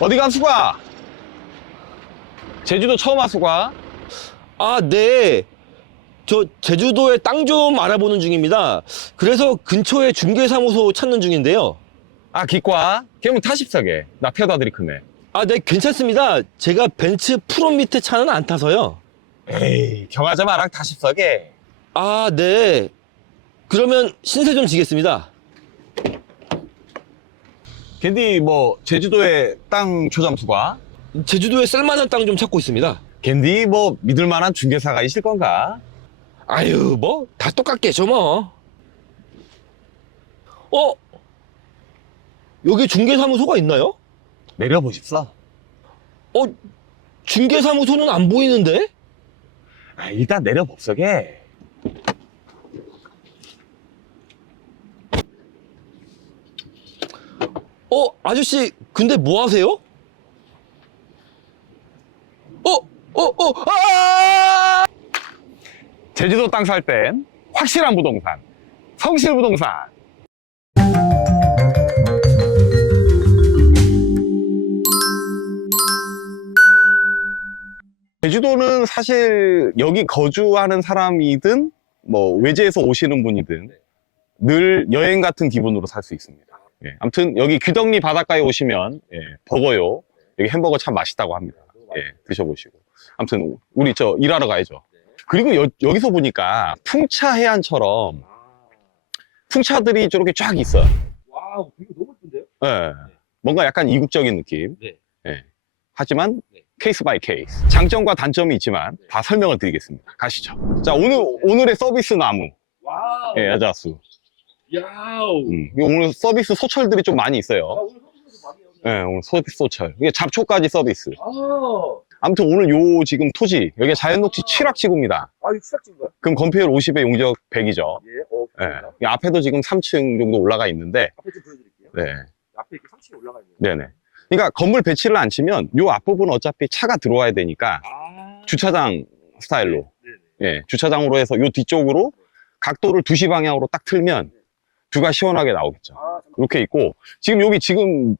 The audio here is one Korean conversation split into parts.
어디 간 수가? 제주도 처음 와 수가? 아, 네. 저 제주도에 땅좀 알아보는 중입니다. 그래서 근처에 중개사무소 찾는 중인데요. 아 기과? 걔면 타십사게. 나 태워다 드리크네. 아, 네, 괜찮습니다. 제가 벤츠 프로 밑에 차는 안 타서요. 에이 경하자 마랑 타십사게. 아, 네. 그러면 신세 좀 지겠습니다. 겐디 뭐 제주도에 땅 조장 수가? 제주도에 쓸만한 땅 좀 찾고 있습니다. 겐디 뭐 믿을 만한 중개사가 있을 건가? 아유, 뭐, 다 똑같겠죠, 뭐. 어? 여기 중개사무소가 있나요? 내려보십사. 어, 중개사무소는 안 보이는데? 아 일단 내려봅서게. 어, 아저씨, 근데 뭐 하세요? 어, 어, 어, 아! 제주도 땅 살 땐 확실한 부동산. 성실 부동산. 제주도는 사실 여기 거주하는 사람이든 뭐 외지에서 오시는 분이든 늘 여행 같은 기분으로 살 수 있습니다. 예, 아무튼 여기 귀덕리 바닷가에 오시면 예, 버거요. 여기 햄버거 참 맛있다고 합니다. 예, 드셔보시고. 아무튼 우리 저 일하러 가야죠. 그리고 여, 여기서 보니까 풍차 해안처럼 풍차들이 저렇게 쫙 있어. 요 와우, 이거 너무 예쁜데요? 예. 뭔가 약간 이국적인 느낌. 네. 예. 하지만 네. 케이스 바이 케이스. 장점과 단점이 있지만 다 설명을 드리겠습니다. 가시죠. 자, 오늘 오늘의 서비스 나무. 와우, 예, 야자수. 야우. 음. 오늘 서비스 소철들이 좀 많이 있어요. 오늘 서비스 많이. 예, 오늘 서비스 소철. 이게 잡초까지 서비스. 아, 아무튼 오늘 요 지금 토지, 여기가 자연 녹지 칠학지구입니다. 아, 이거 추락진 거야? 그럼 건폐율 50에 용적 100이죠. 예, 어, 예. 이 앞에도 지금 3층 정도 올라가 있는데, 앞에 좀 보여드릴게요. 네. 앞에 이렇게 3층에 올라가 있네요. 네네. 그러니까 건물 배치를 안 치면 요 앞부분은 어차피 차가 들어와야 되니까 아, 주차장 스타일로, 네네. 예, 주차장으로 해서 요 뒤쪽으로 각도를 2시 방향으로 딱 틀면 뷰가 시원하게 나오겠죠. 아, 이렇게 있고, 지금 여기 지금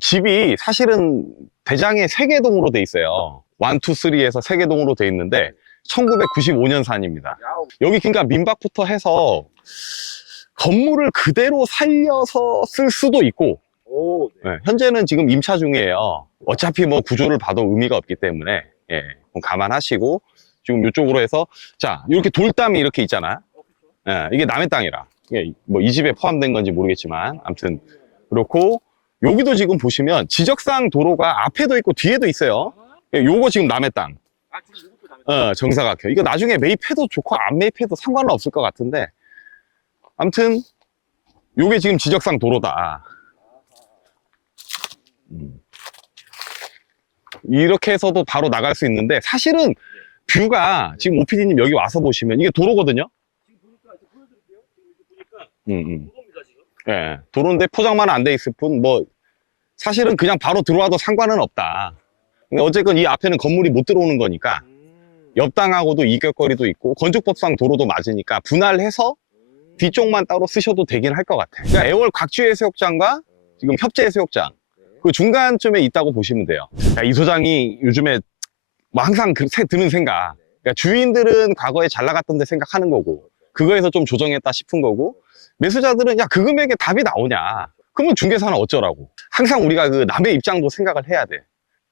집이 사실은 대장에 세개동으로 돼 있어요. 1, 2, 3에서 세개동으로 돼 있는데, 1995년 산입니다. 여기 그러니까 민박부터 해서 건물을 그대로 살려서 쓸 수도 있고, 오, 네. 예, 현재는 지금 임차 중이에요. 어차피 뭐 구조를 봐도 의미가 없기 때문에, 예, 감안하시고, 지금 이쪽으로 해서, 자, 이렇게 돌담이 이렇게 있잖아. 예, 이게 남의 땅이라. 이게 뭐이 집에 포함된 건지 모르겠지만, 아무튼, 그렇고, 여기도 지금 보시면 지적상 도로가 앞에도 있고 뒤에도 있어요. 예, 요거 지금 남의 땅. 아, 어, 정사각형. 이거 나중에 매입해도 좋고 안 매입해도 상관은 없을 것 같은데, 아무튼, 요게 지금 지적상 도로다. 음. 이렇게 해서도 바로 나갈 수 있는데, 사실은 뷰가 지금 오피디님 여기 와서 보시면 이게 도로거든요? 음, 음. 예. 도로인데 포장만 안 돼 있을 뿐, 뭐, 사실은 그냥 바로 들어와도 상관은 없다. 근데 어쨌건 이 앞에는 건물이 못 들어오는 거니까, 음. 옆 땅하고도 이격거리도 있고, 건축법상 도로도 맞으니까 분할해서 음. 뒤쪽만 따로 쓰셔도 되긴 할 것 같아요. 그러니까 애월 곽주 해수욕장과 지금 협재 해수욕장 그 중간쯤에 있다고 보시면 돼요. 야, 이 소장이 요즘에 뭐 항상 그 세- 드는 생각. 그러니까 주인들은 과거에 잘 나갔던 데 생각하는 거고 그거에서 좀 조정했다 싶은 거고 매수자들은 야 그 금액에 답이 나오냐. 그러면 중개사는 어쩌라고. 항상 우리가 그 남의 입장도 생각을 해야 돼.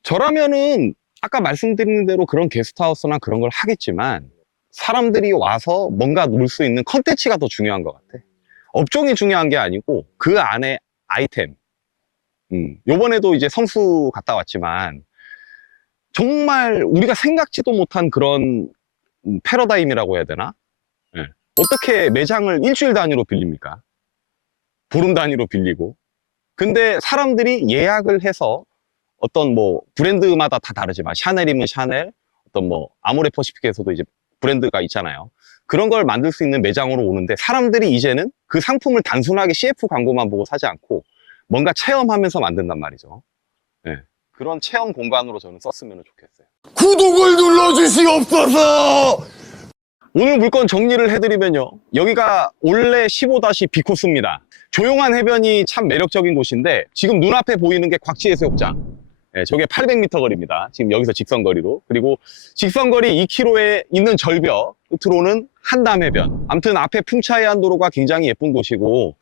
저라면은 아까 말씀드린 대로 그런 게스트하우스나 그런 걸 하겠지만 사람들이 와서 뭔가 놀 수 있는 컨텐츠가 더 중요한 것 같아. 업종이 중요한 게 아니고 그 안에 아이템. 음, 요번에도 이제 성수 갔다 왔지만 정말 우리가 생각지도 못한 그런 음, 패러다임이라고 해야 되나? 예. 어떻게 매장을 일주일 단위로 빌립니까? 보름 단위로 빌리고. 근데 사람들이 예약을 해서 어떤 뭐 브랜드마다 다 다르지만 샤넬이면 샤넬, 어떤 뭐 아모레 퍼시픽에서도 이제 브랜드가 있잖아요. 그런 걸 만들 수 있는 매장으로 오는데 사람들이 이제는 그 상품을 단순하게 CF 광고만 보고 사지 않고 뭔가 체험하면서 만든단 말이죠. 예. 그런 체험 공간으로 저는 썼으면 좋겠어요. 구독을 눌러주시옵소서! 오늘 물건 정리를 해드리면요. 여기가 올레 15-B 코스입니다. 조용한 해변이 참 매력적인 곳인데 지금 눈앞에 보이는 게 곽지해수욕장. 예, 저게 800m 거리입니다. 지금 여기서 직선거리로. 그리고 직선거리 2km에 있는 절벽 끝으로는 한담해변. 아무튼 앞에 풍차해안 도로가 굉장히 예쁜 곳이고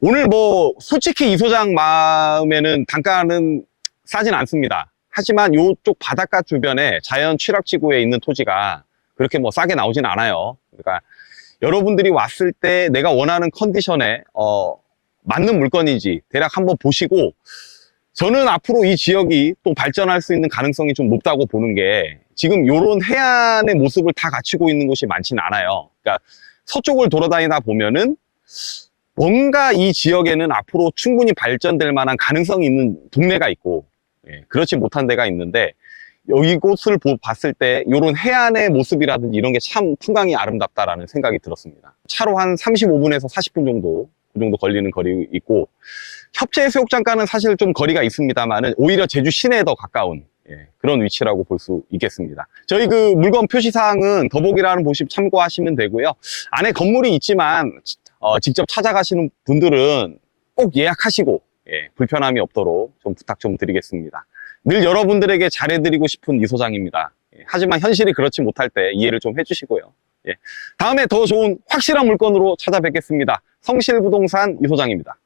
오늘 뭐 솔직히 이 소장 마음에는 단가는 싸진 않습니다. 하지만 이쪽 바닷가 주변에 자연 취락지구에 있는 토지가 그렇게 뭐 싸게 나오진 않아요. 그러니까 여러분들이 왔을 때 내가 원하는 컨디션에 어, 맞는 물건인지 대략 한번 보시고 저는 앞으로 이 지역이 또 발전할 수 있는 가능성이 좀 높다고 보는 게 지금 요런 해안의 모습을 다 갖추고 있는 곳이 많지는 않아요. 그러니까 서쪽을 돌아다니다 보면은 뭔가 이 지역에는 앞으로 충분히 발전될 만한 가능성이 있는 동네가 있고 예, 그렇지 못한 데가 있는데 여기 보- 봤을 때 이런 해안의 모습이라든지 이런 게 참 풍광이 아름답다라는 생각이 들었습니다. 차로 한 35분에서 40분 정도 그 정도 걸리는 거리 있고 협재 해수욕장과는 사실 좀 거리가 있습니다만은 오히려 제주 시내에 더 가까운 예, 그런 위치라고 볼 수 있겠습니다. 저희 그 물건 표시사항은 더보기라는 보시 참고하시면 되고요. 안에 건물이 있지만 어, 직접 찾아가시는 분들은 꼭 예약하시고 예, 불편함이 없도록 좀 부탁 좀 드리겠습니다. 늘 여러분들에게 잘해드리고 싶은 이 소장입니다. 예, 하지만 현실이 그렇지 못할 때 이해를 좀 해주시고요. 예, 다음에 더 좋은 확실한 물건으로 찾아뵙겠습니다. 성실부동산 이 소장입니다.